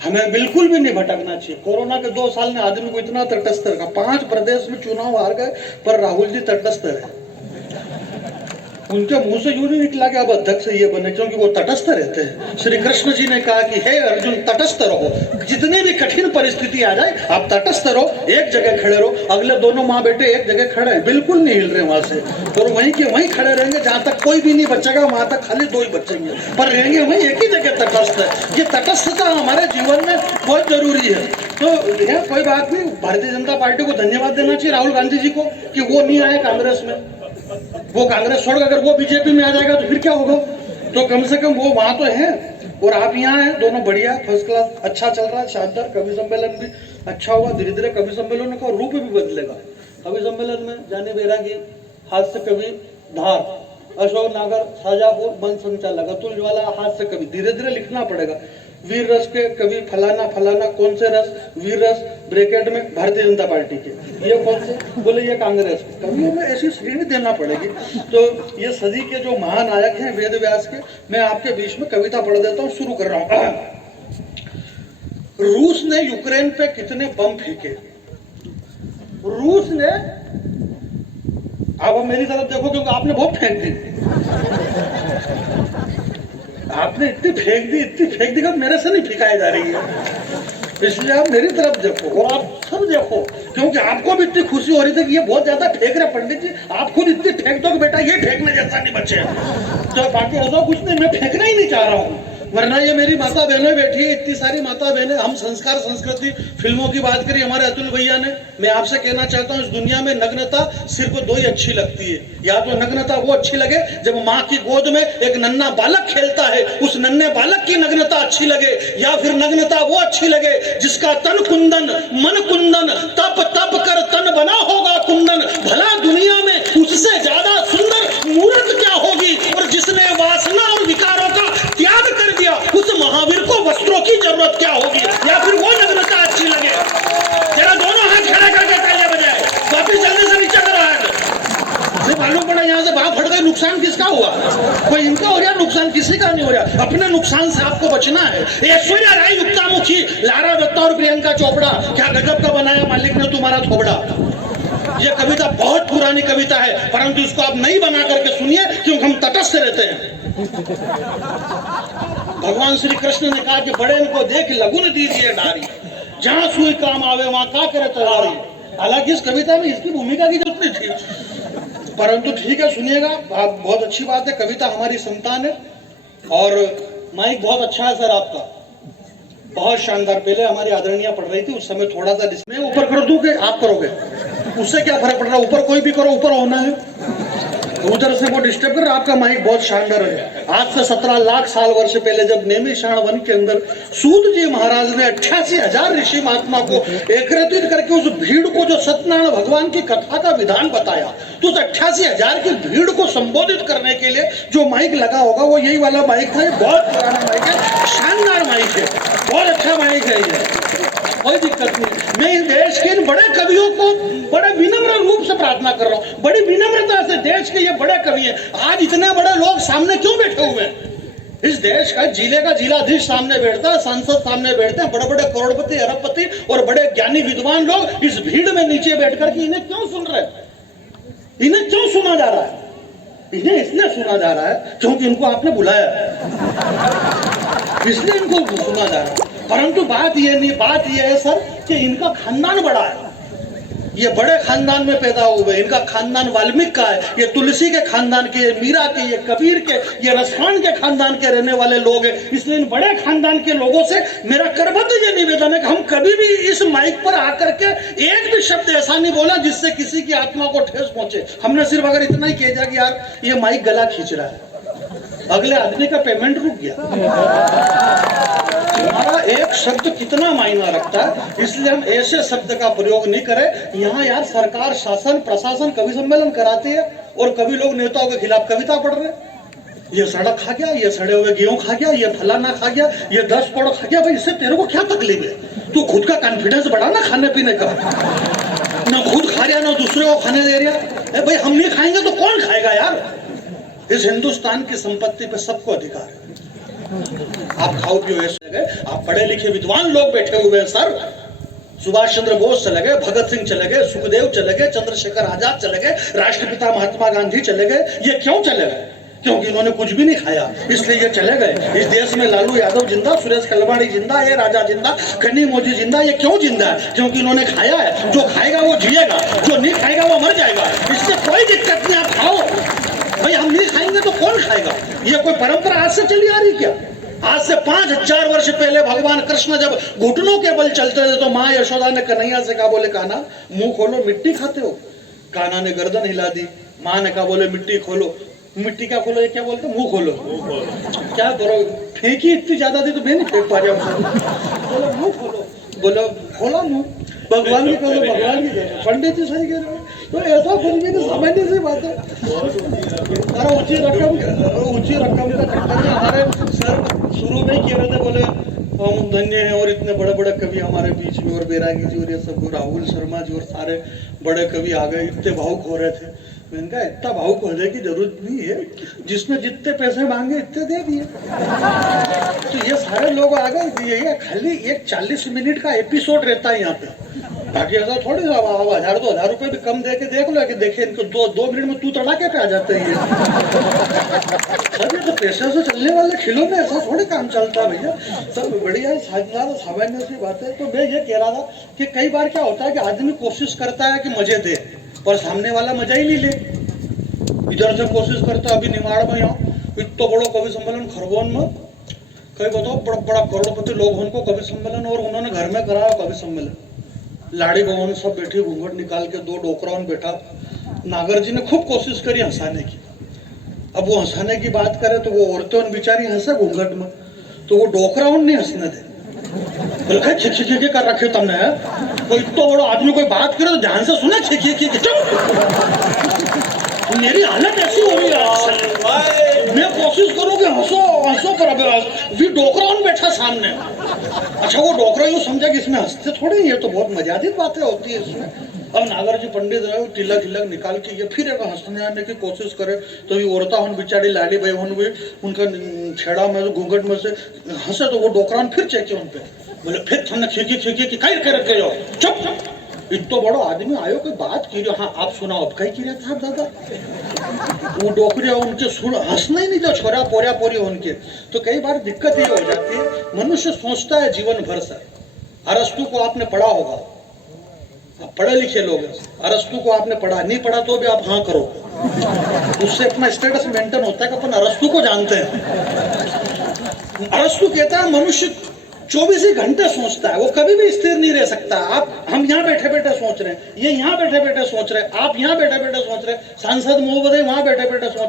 हमें बिल्कुल भी नहीं भटकना चाहिए। कोरोना के 2 साल ने आदमी को इतना तटस्थ रखा, 5 प्रदेश में चुनाव हार गए, पर राहुल जी तटस्थ रहे। उनके मुंह से यूं नहीं निकला कि अब अध्यक्ष ये बने, क्योंकि वो तटस्थ रहते हैं। श्री कृष्ण जी ने कहा कि हे अर्जुन तटस्थ रहो, जितनी भी कठिन परिस्थिति आ जाए आप तटस्थ रहो, एक जगह खड़े रहो। अगले दोनों माँ बेटे एक जगह खड़े हैं, बिल्कुल नहीं हिल रहे वहां से, और वहीं के वहीं खड़े रहेंगे जहां तक कोई भी नहीं बचेगा, वहां तक खाली 2 ही बचेंगे, पर रहेंगे वहीं एक ही जगह तटस्थ है। ये तटस्थता हमारे जीवन में बहुत जरूरी है। तो यह कोई बात नहीं, भारतीय जनता पार्टी को धन्यवाद देना चाहिए राहुल गांधी जी को कि वो नहीं आए कांग्रेस में। वो कांग्रेस छोड़, अगर वो बीजेपी में आ जाएगा तो फिर क्या होगा। तो कम से कम वो वहां तो है और आप यहाँ हैं, दोनों बढ़िया फर्स्ट क्लास, अच्छा चल रहा है, शानदार। कवि सम्मेलन भी अच्छा होगा, धीरे धीरे कवि सम्मेलन का रूप भी बदलेगा। कवि सम्मेलन में जाने बैरागी, हास्य कवि धार, अशोक नागर, शाजापुर, वन संचालक, अतुल ज्वाला हास्य कवि, धीरे धीरे लिखना पड़ेगा। वीर रस के कवि फलाना फलाना, कौन से रस, वीर रस ब्रैकेट में भारतीय जनता पार्टी के, ये कौन से, बोले ये कांग्रेस के। कवियों में ऐसी श्रेणी देना पड़ेगी। तो ये सदी के जो महानायक हैं वेद व्यास के, मैं आपके बीच में कविता पढ़ देता हूँ, शुरू कर रहा हूँ। रूस ने यूक्रेन पे कितने बम फेंके। रूस ने, अब मेरी तरफ देखो क्योंकि आपने बहुत फेंक दी, आपने इतनी फेंक दी कि मेरे से नहीं फेंकाई जा रही है, इसलिए आप मेरी तरफ देखो और आप सब देखो, क्योंकि आपको भी इतनी खुशी हो रही थी कि ये बहुत ज्यादा फेंक रहे पंडित जी, आप खुद इतनी फेंक दो कि बेटा ये फेंकने जैसा नहीं बचे। तो बाकी ऐसा कुछ नहीं, मैं फेंकना ही नहीं चाह रहा हूँ, वरना ये मेरी माता बहनें बैठी है, इतनी सारी माता बहनें। हम संस्कार संस्कृति फिल्मों की बात करी हमारे अतुल भैया ने। मैं आपसे कहना चाहता हूँ, इस दुनिया में नग्नता सिर्फ 2 ही अच्छी लगती है, या तो नग्नता वो अच्छी लगे जब माँ की गोद में एक नन्हा बालक खेलता है, उस नन्हे बालक की नग्नता अच्छी लगे, या फिर नग्नता वो अच्छी लगे जिसका तन कुंदन मन कुंदन, तप तप कर तन बना होगा कुंदन। भला दुनिया में उससे ज्यादा सुंदर मूर्त क्या होगी, और जिसने वासना और विकारों का त्याग कर दिया उस महावीर को वस्त्रों की जरूरत क्या होगी। या फिर वो नग्नता अच्छी लगे। जरा दोनों हाथ खड़े करके तालियां बजाए, वापिस जल्दी से नीचे करो हाथ। मालूम पड़ा यहाँ से बात फट गई, नुकसान किसका हुआ, कोई इनका हो रहा, नुकसान किसी का नहीं हो रहा। अपने नुकसान से आपको बचना है। ऐश्वर्या राय, युक्तामुखी, लारा दत्ता और प्रियंका चोपड़ा, क्या गजब का बनाया मालिक ने तुम्हारा थोबड़ा। ये कविता बहुत पुरानी कविता है, परंतु इसको आप नहीं बना करके सुनिए, क्योंकि हम तटस्थ रहते हैं। भगवान श्री कृष्ण ने कहा कि बड़े इनको देख लगुन दीजिए डारी, जहां सुई काम आवे वहां का करे तैयारी। हालांकि इस कविता में इसकी भूमिका की जरूरत नहीं थी, परंतु ठीक है, सुनिएगा। बहुत अच्छी बात है, कविता हमारी संतान है और माइक बहुत अच्छा है सर आपका, बहुत शानदार। पहले हमारी आदरणीय पढ़ रही थी, उस समय थोड़ा सा मैं ऊपर कर दूं कि आप करोगे, उससे क्या फर्क पड़ रहा है, ऊपर कोई भी करो, ऊपर होना है। उधर से वो डिस्टर्ब कर रहा, आपका माइक बहुत शानदार है। आज से 17 लाख साल वर्ष पहले जब नैमिषारण वन के अंदर सूत जी महाराज ने 88,000 ऋषि महात्मा को एकत्रित करके उस भीड़ को जो सत्यनारायण भगवान की कथा का विधान बताया, तो उस 88,000 की भीड़ को संबोधित करने के लिए जो माइक लगा होगा वो यही वाला माइक था। ये बहुत पुराना माइक है, शानदार माइक है, बहुत अच्छा माइक है ये, कोई दिक्कत नहीं। मैं इस देश के इन बड़े कवियों को बड़े विनम्र रूप से प्रार्थना कर रहा हूँ, बड़ी विनम्रता से। देश के ये बड़े कवि हैं, आज इतने बड़े लोग सामने क्यों बैठे हुए हैं। इस देश का जिले का जिलाधीश सामने बैठता है, सांसद सामने बैठते हैं, बड़े बड़े करोड़पति अरबपति और बड़े ज्ञानी विद्वान लोग इस भीड़ में नीचे बैठ करके इन्हें क्यों सुन रहे हैं, इन्हें क्यों सुना जा रहा है। इन्हें इसलिए सुना जा रहा है क्योंकि इनको आपने बुलाया है, इसलिए इनको सुना जा रहा है। परंतु बात ये नहीं, बात ये है सर कि इनका खानदान बड़ा है, ये बड़े खानदान में पैदा हुए। इनका खानदान वाल्मीकि का है, ये तुलसी के खानदान के, ये मीरा के, ये कबीर के, ये रसखान के खानदान के रहने वाले लोग हैं। इसलिए इन बड़े खानदान के लोगों से मेरा करबद्ध ये निवेदन है कि हम कभी भी इस माइक पर आकर के एक भी शब्द ऐसा नहीं बोला जिससे किसी की आत्मा को ठेस पहुंचे। हमने सिर्फ अगर इतना ही कह दिया कि यार ये माइक गला खींच रहा है, अगले आदमी का पेमेंट रुक गया। हमारा एक शब्द कितना मायना रखता है, इसलिए हम ऐसे शब्द का प्रयोग नहीं करें। यहाँ यार सरकार, शासन, प्रशासन कवि सम्मेलन कराती है और कवि लोग नेताओं के खिलाफ कविता पढ़ रहे। ये सड़क खा गया, ये सड़े हुए गेहूं खा गया, ये फलाना खा गया, ये 10 पौड़ खा गया। भाई इससे तेरे को क्या तकलीफ है, तू खुद का कॉन्फिडेंस बढ़ा ना खाने पीने का, ना खुद खा रहा ना दूसरे को खाने दे रहा। भाई हम नहीं खाएंगे तो कौन खाएगा यार। इस हिंदुस्तान की संपत्ति पे सबको अधिकार है, आप खाओ पियो ऐसे लगे, आप पढ़े लिखे विद्वान लोग बैठे हुए हैं सर, सुभाष चंद्र बोस चले गए, भगत सिंह चले गए, सुखदेव चले गए, चंद्रशेखर आजाद चले गए, राष्ट्रपिता महात्मा गांधी चले गए। ये क्यों चले गए? क्योंकि इन्होंने कुछ भी नहीं खाया, इसलिए ये चले गए। इस देश में लालू यादव जिंदा, सुरेश कलवाड़ी जिंदा, ये राजा जिंदा, कन्नी मोदी जिंदा। ये क्यों जिंदा है? क्योंकि इन्होंने खाया है। जो खाएगा वो जिएगा, जो नहीं खाएगा वो मर जाएगा। इससे कोई दिक्कत नहीं, आप खाओ भाई। हम नहीं खाएंगे तो कौन खाएगा? ये कोई परंपरा आज से चली आ रही क्या? आज से 5000 वर्ष पहले भगवान कृष्ण जब घुटनों के बल चलते थे तो माँ यशोदा ने कन्हैया से कहा, बोले कान्हा मुंह खोलो, मिट्टी खाते हो। कान्हा ने गर्दन हिला दी। माँ ने कहा, बोले मिट्टी खोलो। मिट्टी क्या खोलो? ये क्या बोलते? मुंह खोलो। क्या करो, फेंकी इतनी ज्यादा थी तो मैं नहीं फेंक पा रहा। बोलो मुंह खोलो, बोलो खोला मुंह। भगवान की कहो, भगवान की कहो। पंडित जी सही कह रहे हैं। तो ऐसा कुछ भी नहीं, सामान्य सी बात है। अरे ऊंची रकम का चक्कर में हमारे सर शुरू में ही कह रहे थे, बोले हम धन्य हैं और इतने बड़े बड़े कवि हमारे बीच में, और बैरागी जी और ये सब, राहुल शर्मा जी और सारे बड़े कवि आ गए, इतने भावुक हो रहे थे। मैंने कहा इतना भावुक होने की जरूरत नहीं है, जिसने जितने पैसे मांगे इतने दे दिए। तो ये सारे लोग आ गए। ये खाली एक 40 मिनट का एपिसोड रहता है यहाँ पे, बाकी ऐसा थोड़ी 1000-2000 रुपए भी कम दे के देख लो कि देखे इनको 2 मिनट में तू तड़ाके पे आ जाते हैं। सब ये तो पैसे से चलने वाले खिलौने, ऐसा थोड़ी काम चलता है भैया। सब बढ़िया साझेदार सामान्य सी बात है। तो मैं ये कह रहा था कि कई बार क्या होता है कि आदमी कोशिश करता है कि मजे दे, पर सामने वाला मजा ही नहीं ले। इधर से कोशिश करता है, अभी निमाड़ में यहाँ इतना बड़ा कवि सम्मेलन खरगोन में, कई बताओ बड़ा बड़ा करोड़पति लोग उनको कवि सम्मेलन, और उन्होंने घर में कराया कवि सम्मेलन। लाड़ी बहन सब बैठी, घूंघट निकाल के 2 डोकराउन बैठा। नागर जी ने खूब कोशिश करी हंसाने की। अब वो हंसाने की बात करे तो वो औरतें बेचारी हंसे घूंघट में, तो वो डोकराउन नहीं हंसने दे। बोले खिखी कर रखे तुमने, कोई इतना बड़ा आदमी कोई बात करे तो ध्यान से सुने। खिखी मेरी हालत ऐसी हो रही है, मैं कोशिश करूँ कि हंसो हंसो, पर अभी डोकराउन बैठा सामने। अच्छा वो डोकरा यूँ समझा कि इसमें हंसते थोड़ी, ये तो बहुत मजादार बातें होती है इसमें। अब नागर जी पंडित रहे, तिलक तिलक निकाल के ये फिर एक हंसने आने की कोशिश करे, तो ये औरता हन बेचारी लाड़ी भाई हन भी उनका छेड़ा में घूंघट में से हंसे, तो वो डोकरान फिर चेके उन पे। बोले फिर थमने खिखी कि कई कर रखे हो, चुप। इतना बड़ा आदमी आयो, कोई बात की रहे, हाँ आप सुनाओ। अब कहीं की रहे था दादा, वो डोकरिया उनके हंसना ही नहीं था, छोरा पोरिया पोरी उनके। तो कई बार दिक्कत ये हो जाती है, मनुष्य सोचता है जीवन भर से। अरस्तु को आपने पढ़ा होगा, आप पढ़े लिखे लोग हैं। अरस्तु को आपने पढ़ा, नहीं पढ़ा तो भी आप हाँ करो, उससे अपना स्टेटस मेंटेन होता है कि अपन अरस्तु को जानते हैं। अरस्तु कहता है मनुष्य 24 ही घंटे सोचता है, वो कभी भी स्थिर नहीं रह सकता। आप हम यहाँ बैठे बैठे सोच रहे हैं, ये यहाँ बैठे बैठे सोच रहे हैं, आप यहाँ बैठे बैठे सोच रहे हैं, सांसद महोदय वहां बैठे बैठे सोच रहे हैं।